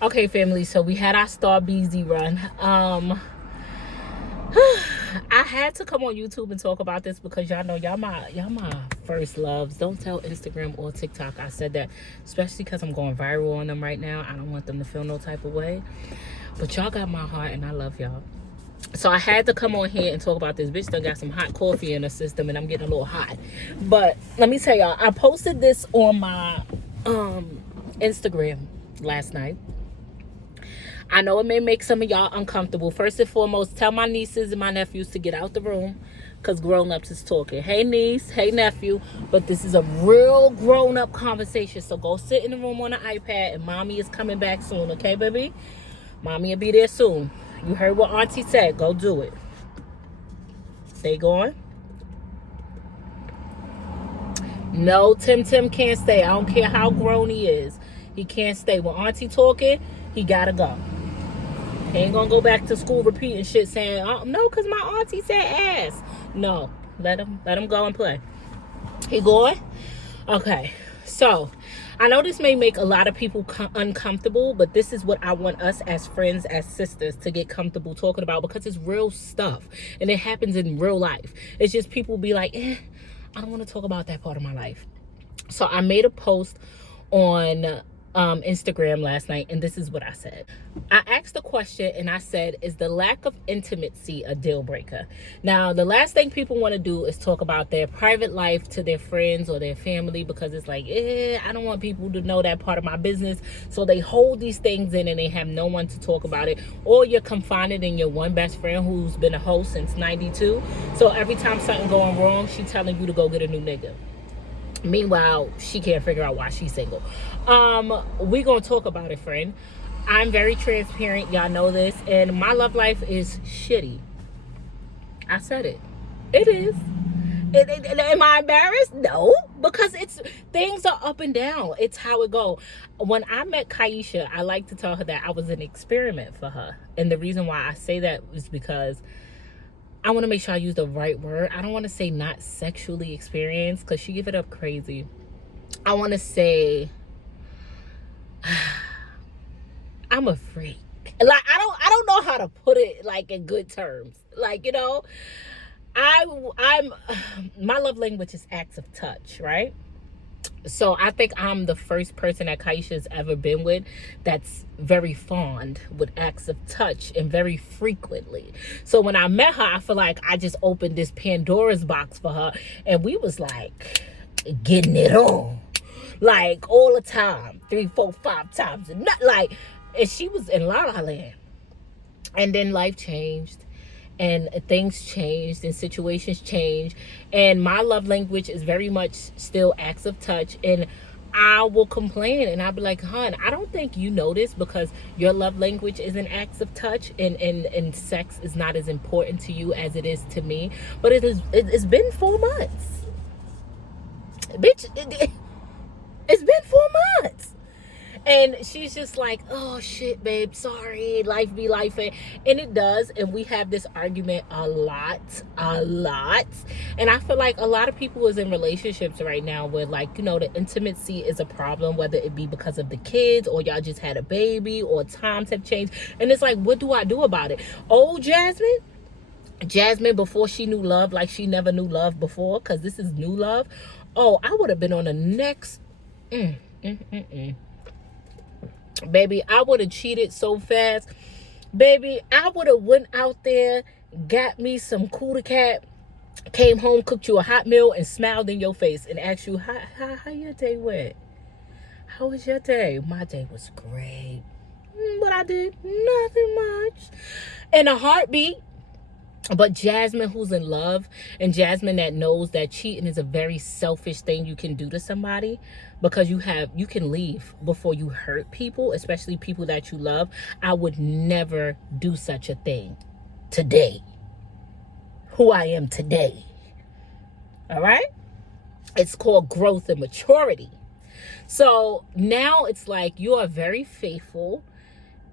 Okay, family, so we had our Star Beezy run. I had to come on YouTube and talk about this because y'all know y'all my first loves. Don't tell Instagram or TikTok I said that, especially because I'm going viral on them right now. I don't want them to feel no type of way. But y'all got my heart and I love y'all. So I had to come on here and talk about this. Bitch done got some hot coffee in the system and I'm getting a little hot. But let me tell y'all, I posted this on my Instagram last night. I know it may make some of y'all uncomfortable. First and foremost, tell my nieces and my nephews to get out the room because grown-ups is talking. Hey, niece. Hey, nephew. But this is a real grown-up conversation. So go sit in the room on the iPad and mommy is coming back soon. Okay, baby? Mommy will be there soon. You heard what auntie said. Go do it. Stay going. No, Tim can't stay. I don't care how grown he is. He can't stay. When auntie talking, he gotta go. He ain't gonna go back to school repeating shit saying, oh, no, because my auntie said ass. No, let him go and play. He going? Okay, so I know this may make a lot of people uncomfortable, but this is what I want us as friends, as sisters, to get comfortable talking about because it's real stuff and it happens in real life. It's just people be like, I don't want to talk about that part of my life. So I made a post on Instagram last night, and this is what I said. I asked the question and I said, is the lack of intimacy a deal breaker? Now, the last thing people want to do is talk about their private life to their friends or their family because it's like, I don't want people to know that part of my business. So they hold these things in and they have no one to talk about it. Or you're confined in your one best friend who's been a host since 92. So every time something going wrong, she telling you to go get a new nigga. Meanwhile, she can't figure out why she's single. We gonna talk about it, friend. I'm very transparent. Y'all know this. And my love life is shitty. I said it. It is. Am I embarrassed? No. Because things are up and down. It's how it go. When I met Kyesha, I like to tell her that I was an experiment for her. And the reason why I say that is because I want to make sure I use the right word. I don't want to say not sexually experienced because she give it up crazy. I want to say I'm a freak. Like I don't know how to put it like in good terms. Like, you know, I'm my love language is acts of touch, right? So I think I'm the first person that Kyesha's ever been with that's very fond with acts of touch and very frequently. So when I met her, I feel like I just opened this Pandora's box for her and we was like getting it on. Like all the time, 3, 4, 5 times. And not like, and she was in La La Land. And then life changed. And things changed and situations changed, and my love language is very much still acts of touch. And I will complain and I'll be like, hon, I don't think you know this because your love language isn't acts of touch, and sex is not as important to you as it is to me. But it's been 4 months, bitch. It's been 4 months. And she's just like, oh shit, babe, sorry, life be life. And it does. And we have this argument a lot. And I feel like a lot of people is in relationships right now where, like, you know, the intimacy is a problem, whether it be because of the kids or y'all just had a baby or times have changed. And it's like, what do I do about it? Oh, Jasmine before she knew love, like she never knew love before, because this is new love. Oh, I would have been on the next baby, I would have cheated so fast. Baby, I would have went out there, got me some cootie cat, came home, cooked you a hot meal, and smiled in your face and asked you, how your day went? How was your day? My day was great. But I did nothing much. In a heartbeat. But Jasmine, who's in love, and Jasmine that knows that cheating is a very selfish thing you can do to somebody, because you can leave before you hurt people, especially people that you love. I would never do such a thing today. Who I am today. All right? It's called growth and maturity. So now it's like you are very faithful.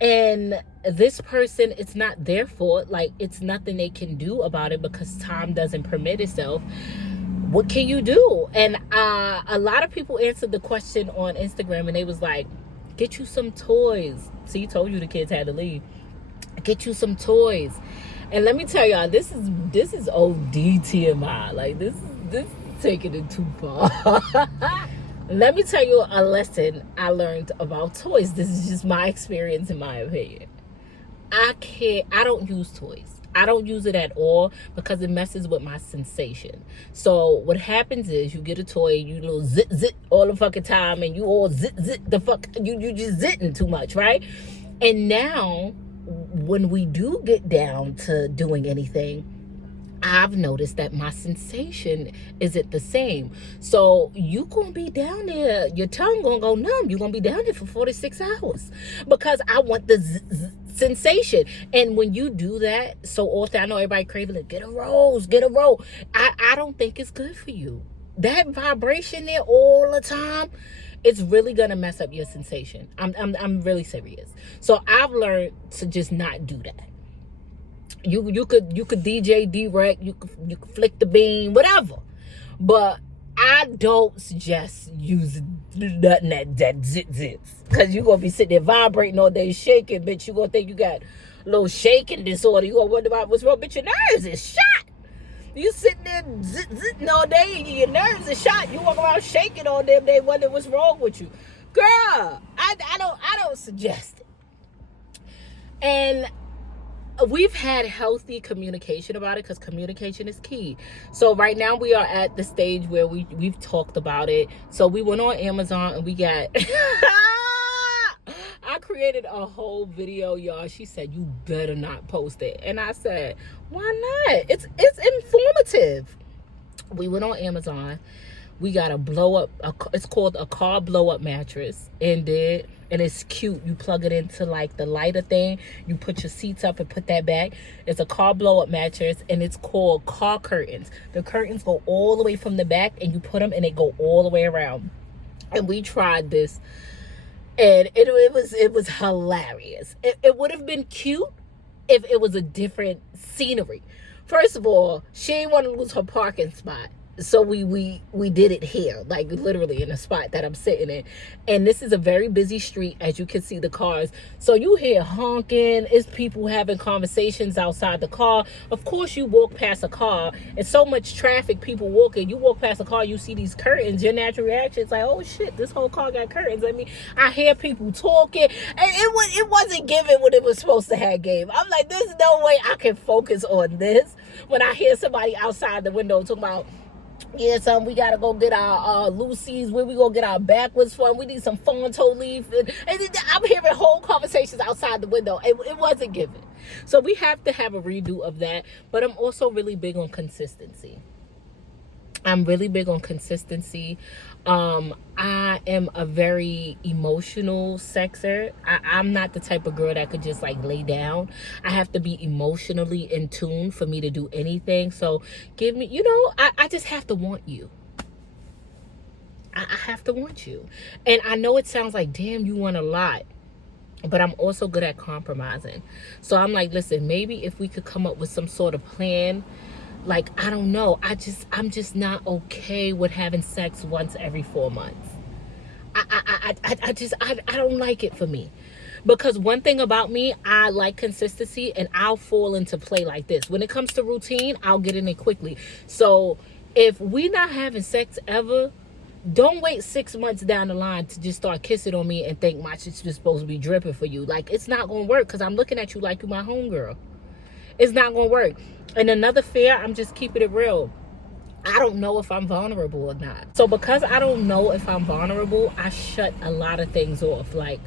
And this person, it's not their fault. Like, it's nothing they can do about it because time doesn't permit itself. What can you do? And a lot of people answered the question on Instagram and they was like, Get you some toys. See, told you the kids had to leave. Get you some toys. And let me tell y'all, this is OD TMI. Like, this is taking it too far. Let me tell you a lesson I learned about toys. This is just my experience, in my opinion. I don't use toys. I don't use it at all because it messes with my sensation. So what happens is you get a toy, you little zit all the fucking time, and you all zit the fuck, you just zitting too much, right? And now when we do get down to doing anything, I've noticed that my sensation isn't the same. So you gonna be down there, your tongue gonna go numb. You're gonna be down there for 46 hours because I want the sensation. And when you do that so often, I know everybody craving it, get a rose. I don't think it's good for you. That vibration there all the time, it's really gonna mess up your sensation. I'm really serious. So I've learned to just not do that. You could DJ direct, you could flick the beam, whatever, but I don't suggest using nothing that zits, because you're gonna be sitting there vibrating all day, shaking, bitch. You gonna think you got a little shaking disorder. You gonna wonder about what's wrong, bitch. Your nerves is shot. You sitting there zitting all day and your nerves are shot. You walk around shaking all damn day, wonder what's wrong with you, girl. I don't suggest it. And we've had healthy communication about it, because communication is key. So right now we are at the stage where we've talked about it. So we went on Amazon and we got I created a whole video, y'all. She said, you better not post it. And I said, why not? It's informative. We went on Amazon. We got a blow up, it's called a car blow up mattress, and it's cute. You plug it into like the lighter thing, you put your seats up and put that back. It's a car blow up mattress, and it's called car curtains. The curtains go all the way from the back, and you put them and they go all the way around. And we tried this, and it was hilarious. It would have been cute if it was a different scenery. First of all, she didn't want to lose her parking spot. So we did it here, like literally in a spot that I'm sitting in. And this is a very busy street, as you can see the cars. So you hear honking, it's people having conversations outside the car. Of course, you walk past a car, and so much traffic, people walking. You walk past a car, you see these curtains. Your natural reaction is like, oh shit, this whole car got curtains. I mean, I hear people talking, and it wasn't giving what it was supposed to have gave. I'm like, there's no way I can focus on this when I hear somebody outside the window talking about, yeah, son, we gotta go get our Lucy's, where we gonna get our backwards from. We need some Fonto leaf. And I'm hearing whole conversations outside the window. It wasn't given. So we have to have a redo of that. But I'm also really big on consistency. I'm really big on consistency. I am a very emotional sexer. I'm not the type of girl that could just like lay down. I have to be emotionally in tune for me to do anything. So give me, I just have to want you. I have to want you. And I know it sounds like, damn, you want a lot. But I'm also good at compromising. So I'm like, listen, maybe if we could come up with some sort of plan. Like, I don't know. I'm just not okay with having sex once every 4 months. I don't like it for me. Because one thing about me, I like consistency, and I'll fall into play like this. When it comes to routine, I'll get in it quickly. So if we not having sex ever, don't wait 6 months down the line to just start kissing on me and think my shit's just supposed to be dripping for you. Like, it's not going to work, because I'm looking at you like you my homegirl. It's not going to work. And another fear, I'm just keeping it real. I don't know if I'm vulnerable or not. So because I don't know if I'm vulnerable, I shut a lot of things off. Like,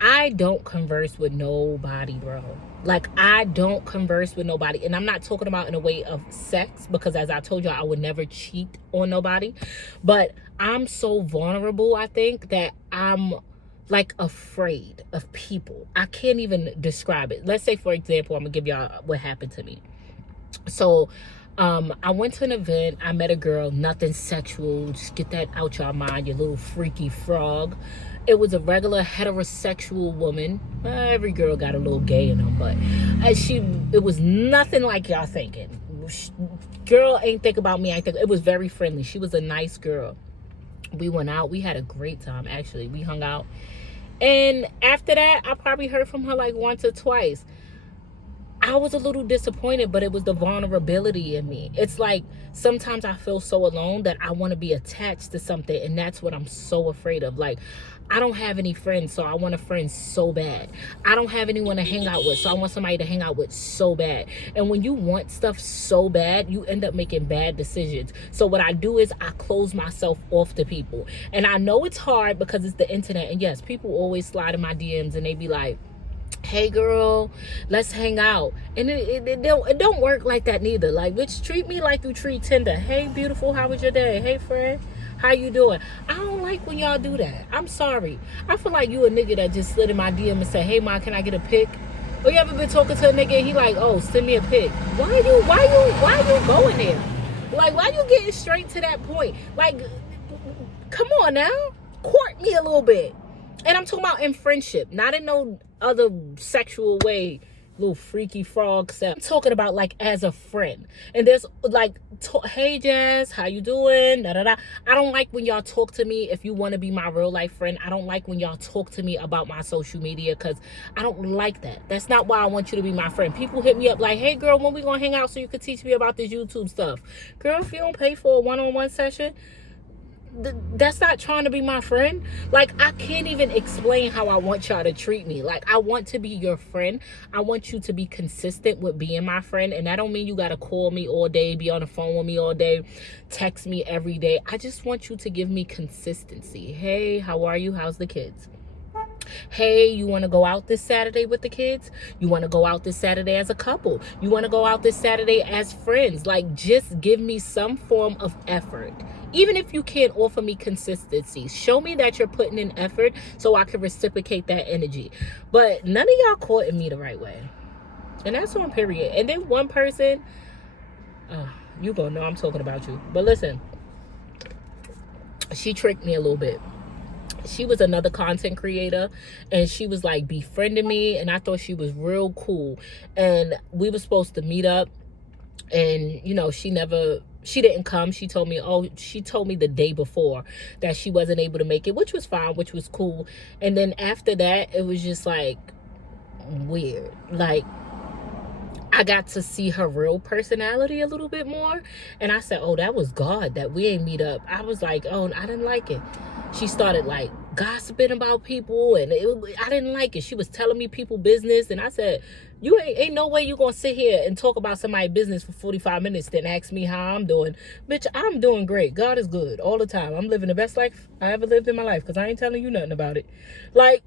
I don't converse with nobody, bro. Like, I don't converse with nobody. And I'm not talking about in a way of sex, because as I told you, I would never cheat on nobody. But I'm so vulnerable, I think, that I'm like afraid of people. I can't even describe it. Let's say, for example, I'm gonna give y'all what happened to me. So I went to an event. I met a girl. Nothing sexual. Just get that out your mind, you little freaky frog. It was a regular heterosexual woman. Every girl got a little gay in them, but it was nothing like y'all thinking. Girl ain't think about me. It was very friendly. She was a nice girl. We went out. We had a great time, actually. We hung out. And after that, I probably heard from her like once or twice. I was a little disappointed, but it was the vulnerability in me. It's like sometimes I feel so alone that I want to be attached to something, and that's what I'm so afraid of. Like, I don't have any friends, so I want a friend so bad. I don't have anyone to hang out with, so I want somebody to hang out with so bad. And when you want stuff so bad, you end up making bad decisions. So what I do is I close myself off to people. And I know it's hard because it's the internet. And yes, people always slide in my DMs and they be like, hey girl, let's hang out. And it don't work like that neither. Like, bitch, treat me like you treat Tinder. Hey beautiful, how was your day? Hey friend, how you doing? I don't like when y'all do that. I'm sorry. I feel like you a nigga that just slid in my DM and said, hey ma, can I get a pic? Or you ever been talking to a nigga and he like, oh, send me a pic? Why you going there? Like, why you getting straight to that point? Like, come on now, court me a little bit. And I'm talking about in friendship, not in no other sexual way, little freaky frog stuff. I'm talking about like as a friend. And there's like, hey Jazz, how you doing? Da, da, da. I don't like when y'all talk to me if you want to be my real life friend. I don't like when y'all talk to me about my social media because I don't like that. That's not why I want you to be my friend. People hit me up like, hey girl, when we gonna hang out so you can teach me about this YouTube stuff? Girl, if you don't pay for a one-on-one session, that's not trying to be my friend. Like, I can't even explain how I want y'all to treat me. Like, I want to be your friend. I want you to be consistent with being my friend. And that don't mean you gotta call me all day, be on the phone with me all day, text me every day. I just want you to give me consistency. Hey, how are you? How's the kids? Hey, you want to go out this Saturday with the kids? You want to go out this Saturday as a couple? You want to go out this Saturday as friends? Like, just give me some form of effort. Even if you can't offer me consistency, show me that you're putting in effort so I can reciprocate that energy. But none of y'all courting me the right way. And that's on period. And then one person, you gonna know I'm talking about you. But listen, she tricked me a little bit. She was another content creator and she was like befriending me, and I thought she was real cool, and we were supposed to meet up, and you know, she didn't come. She told me the day before that she wasn't able to make it, which was fine, which was cool. And then after that, it was just like weird. Like, I got to see her real personality a little bit more, and I said, oh, that was God that we ain't meet up. I was like, oh, I didn't like it. She started like gossiping about people, and I didn't like it. She was telling me people business, and I said, you ain't no way you gonna sit here and talk about somebody's business for 45 minutes then ask me how I'm doing. Bitch, I'm doing great. God is good all the time. I'm living the best life I ever lived in my life because I ain't telling you nothing about it. Like,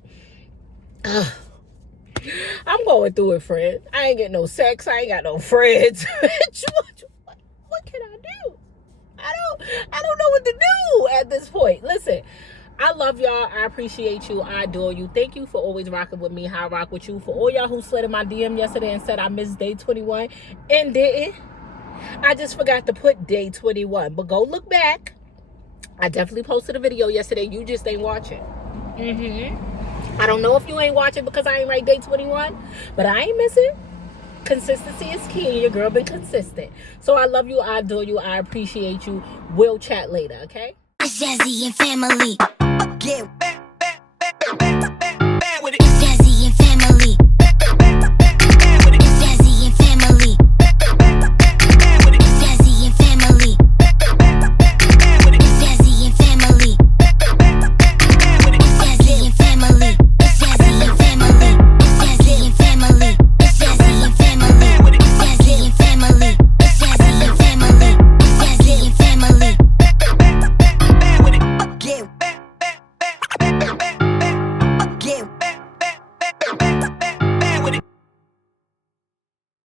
I'm going through it, friend. I ain't getting no sex. I ain't got no friends. What can I do? I don't know what to do at this point. Listen, I love y'all. I appreciate you. I adore you. Thank you for always rocking with me. How I rock with you. For all y'all who slid in my DM yesterday and said I missed day 21 and didn't. I just forgot to put day 21. But go look back. I definitely posted a video yesterday. You just ain't watching. I don't know if you ain't watching because I ain't right day 21, but I ain't missing. Consistency is key, and your girl been consistent. So I love you, I adore you, I appreciate you. We'll chat later, okay? Jazzy and family. Get